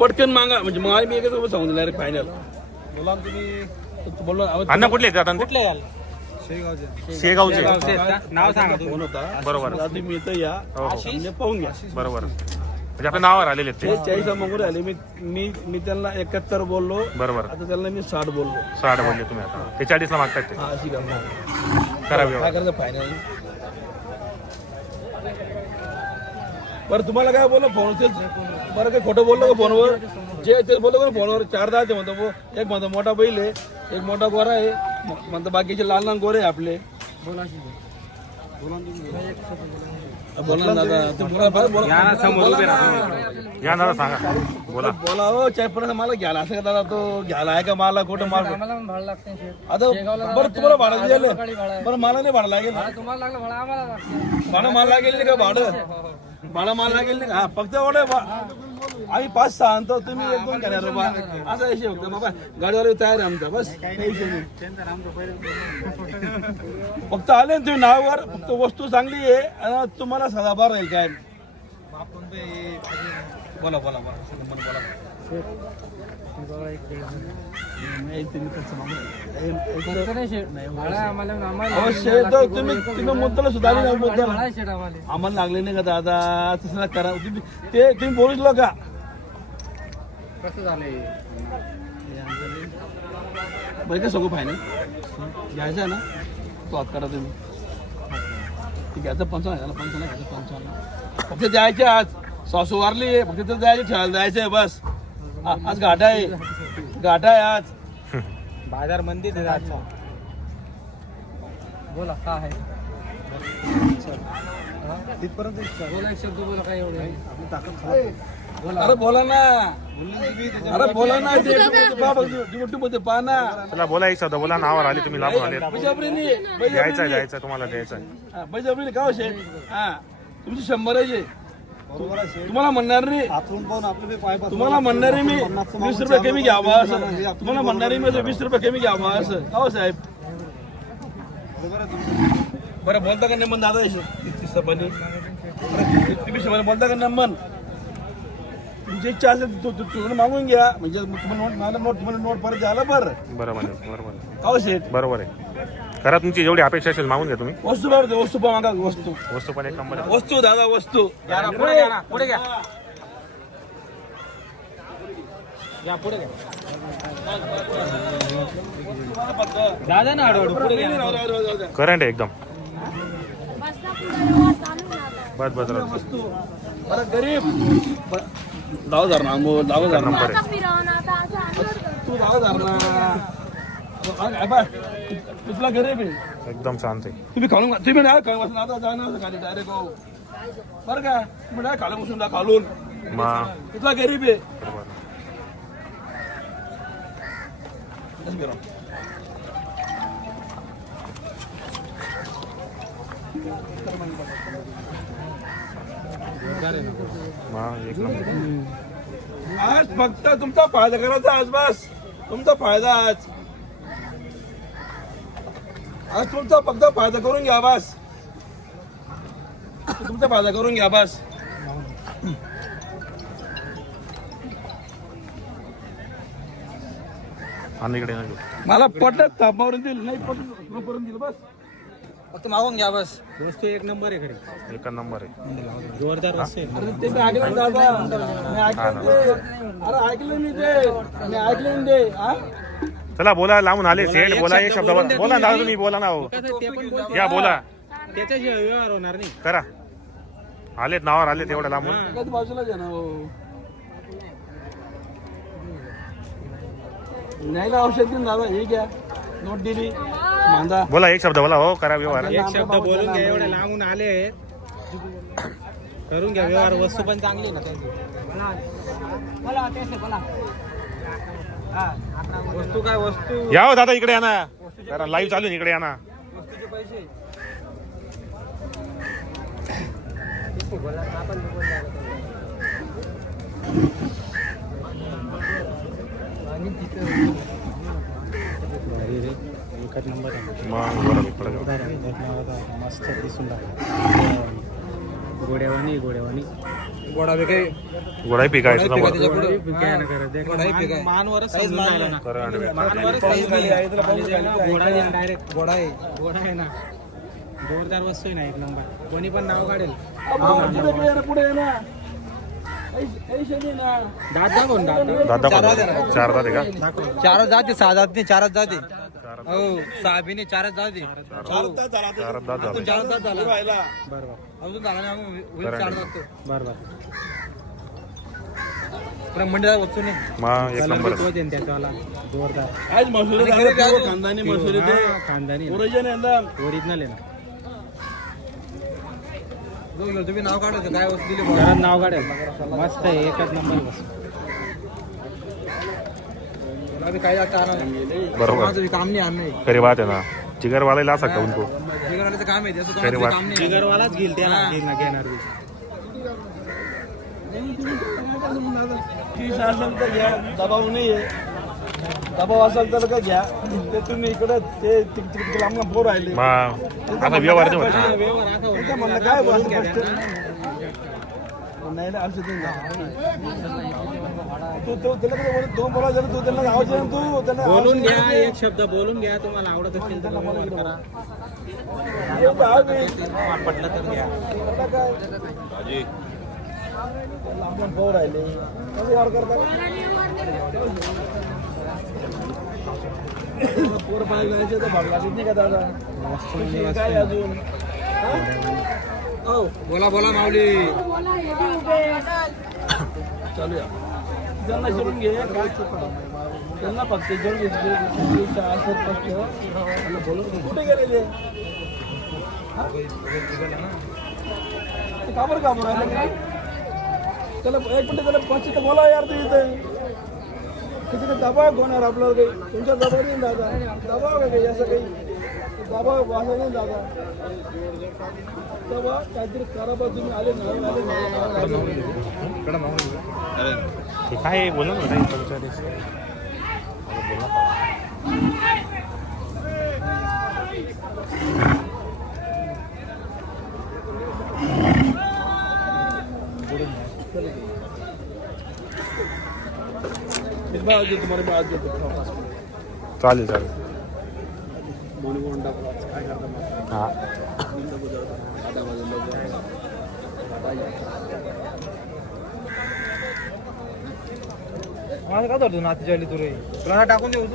पटकन मागा म्हणजे मला मी एकच रुपये सांगून दिला रे फायनल बोला तुम्ही बोललो अण्णा कुठले आहेत आता कुठले याल शेगावचे. नाव सांगा फोन होता? बरोबर. आता तुम्ही इथं या. हो, हो. पाहून घ्या. बरोबर. म्हणजे आपल्या नावावर आलेले आहेत ते. ते चाळीस मागून आले. मी मी मी त्यांना एकाहत्तर बोललो. बरोबर. आता त्यांना मी साठ बोललो. साठ बोलले तुम्ही आता. ते चाळीसला मागतायत ते. हा अशी गंमत. करा काय करायचं फायनल बरं तुम्हाला काय बोललो फोनचे बरं काही खोटं बोललो का फोनवर? जे ते बोललो का फोनवर? चार दहा ते म्हणतो एक म्हणतो मोठा बैल आहे एक मोठा गोरा आहे म्हणतो बाकीचे लहान लहान गोरे आहे आपले. बोला ना दादा ते बोला बरं, बोला. या दादा सांगा. बोला. बोला हो चायपर्यंत मला घ्यायला असं का दादा तो घ्यायला आहे का मला कुठं माल? आम्हाला पण भाडं लागते शेट. आता बरं तुम्हाला भाडं दिलं बरं मला नाही भाडं लागेल. भाडं तुम्हाला लागलं भाडं आम्हाला भाडं मला लागेल नाही का भाडं? भाडं मला लागेल नाही का? हा फक्त एवढं बा- आम्ही पाच सहा आणतो तुम्ही एक दोन घेणार बाबा. असा विषय फक्त बाबा. गाडीवाले तयार आहे आमचा बस. काही विषय नाही फक्त आले ना तुम्ही नावावर फक्त वस्तू चांगली आहे आणि तुम्हाला सदाबार राहील काय बोला बोला बोला. बोला. आम्हाला नाही लागले नाही का दादा तसं करा तुम्ही ते तुम्ही बोलू का कसं झालंय बरं का सगळं फायनल घ्यायचं आहे ना तो हात करा तुम्ही ते घ्यायचं पंचावन्न घ्यायला पंचावन्न घ्यायचं पंचावन्न फक्त द्यायचे आज सासू वारली फक्त तर द्यायचे ठेवायला जायचंय आहे बस आ- आज घाटा आहे. घाटा आहे आज. बाजार मंदिर आहे आजचा. बोला काय आहे. बोला एक शब्द बोला काय एवढं अरे बोला ना. अरे बोला ना ते युट्यूब पहा ना. चला बोला एक शब्द बोला नावावर आले तुम्ही लांबून आले. बजाबरीने द्यायचं द्यायचं तुम्हाला द्यायचं आहे. बजाबरीने का हो शेठ हा तुमची शंभर आहे तुम्हाला म्हणणार नाही. तुम्हाला म्हणणार आहे मी वीस रुपये कमी घ्यावा असं. तुम्हाला म्हणणार आहे मी वीस रुपये कमी घ्यावा असं. का हो साहेब बरं बोलता का नाही मन दादा तुम्ही बोलता का नाही मन तुमची इच्छा असेल तू तू- तुम्हाला मागून घ्या. म्हणजे तुम्हाला नोट मला नोट तुम्हाला नोट परत द्यायला बरं. बरोबर आहे बरोबर आहे. का हो शेठ? बरोबर आहे. करा तुमची जेवढी अपेक्षा असेल मागून घ्या तुम्ही. वस्तू बरोबर वस्तू पण मागा वस्तू. वस्तू पण एक नंबर आहे. वस्तू दादा वस्तू. पुढे घ्या ना, पुढे घ्या. या पुढे घ्या. दादा ना हळूहळू पुढे घ्या. करंट आहे एकदम. बस बस. वस्तू. बरं गरीब. ब- दहा हजार ना मग दहा हजार ना नंबर आहे. तू दहा हजार ना अरे, अबा, तू- तुला गरीब आहे. एकदम शांत आहे. तुम्ही खालून तुम्ही नाही खालून बसून आता जा ना खाली डायरेक्ट हो. बरं का? तुम्ही नाही खालून बसून खालून. तुला गरीब आहे. एक नंबर. आज फक्त तुमचा फायदा करायचा आज बस. तुमचा फायदा आज. आज तुमचा फक्त फायदा करून घ्या बस. तुमचा फायदा करून घ्या बस. आणि इकडे नाही. घेऊ. मला पटत तापावरून दिल नाही पटत दिल बस. फक्त मागून घ्या बस. वस्तू एक नंबर आहे खरी. एक नंबर आहे. जोरदार अरे ते मी ऐकलं दादा. मी ऐकलं ते अरे ऐकलं मी ते. मी ऐकलं ते. हा? चला बोला लांबून आले सेठ बोला एक शब्द बोला बोला ना तुम्ही बोला ना हो. या बोला. त्याच्याशिवाय व्यवहार होणार नाही. करा. आलेत नावावर आलेत एवढ्या लांबून. एकाच बाजूला घ्या ना हो. नाही ना औषध देऊन दादा हे घ्या. नोट दिली. मांदा. बोला एक शब्द बोला हो करा व्यवहार. एक शब्द बोलून घ्या एवढे लांबून आले आहेत. करून घ्या व्यवहार वस्तू पण चांगली आहे ना त्यांची. वस्तू काय वस्तू? या हो दादा इकडे या ना. जरा लाईव्ह चालू आहे, इकडे या ना. वस्तूचे पैसे? एकच नंबर आहे मग बरोबर इकडे. जाऊ. मस्त दिसून घोड्यावानी घोड्यावानी गोडा बी काही गोडाई ना आहे. आहे, गोडा आहे जोरदार वस्तू आहे ना एक नंबर. कोणी पण नाव काढेल. दादा कोण? चार दाते का? चारच जाते सहा जाते चारच जाते. हो सहा बी नाही चारच जाते चार तास झाला आता. चार झाले. चारच जात झाला. राहिला. बरोबर अजून झाला नाही अजून होईल बरं. चार बरोबर मंडळात वस्तू नाही. मग एक कलर नंबर. बी तोच आहे ना त्याच्यावाला जोरदार. आज मसुरी आणि घरी झालं, जाऊ. खानदानी मसुरी ते हा, खानदानी ओरिजिन एकदम ओरिजिनल आहे ना. जो तुम्ही नाव काढायचं काय वस्तू दिली? बुवा? घरात नाव काढेल मस्त आहे एकच नंबर बस काही आणा. बरोबर. माझं बी काम नाही खरी बात है ना. जिगर वाला ला सकता उनको काम आहे त्याचं खरी कोणाचं बात. काम नाही. जिगरवालाच घेईल त्या हा. घेणार घेणार बी. फीस असेल तर घ्या दबाव नाही आहे. दबाव असेल तर का घ्या. ते तुम्ही इकडे ते तिक- तिक- तिक लांब पोर राहिले. मग आता व्यवहार नाही होत ना. काय बस नाही ते नाही. तू तो त्याला काय बोलत- दोन बोला तू त्यांना आवाज आहे ना तू त्यांना बोलून घ्या. एक शब्द बोलून घ्या तुम्हाला आवडत असेल तर करा. पटलं तर घ्या. काय? राहिले. कसं व्यवहार करता पोर पाणी जायचे तर भाग लागत नाही का दादा? काय अजून? हो, बोला बोला माऊली. चालू या त्यांना शिरून घे त्यांना फक्त जर इच्छा बोलून कुठे गेले ते? का बरं का बरं राहिले त्याला एक मिनिट त्याला पंचित बोला यार ते इथे. किती ते दबाव होणार आपल्याला काही? तुमच्या दबाव नाही दादा. दबाव आहे काही असं काही? दबाव वाजा नाही दादा दबाव काहीतरी करा बा तुम्ही आले नाही काय बोल आज देतो पाच मिनिट. चालेल चालेल दोन्ही कोण टाकला काय करता मग? हा. माझं काय धरतो नातीच्या तुरे? टाकून देऊ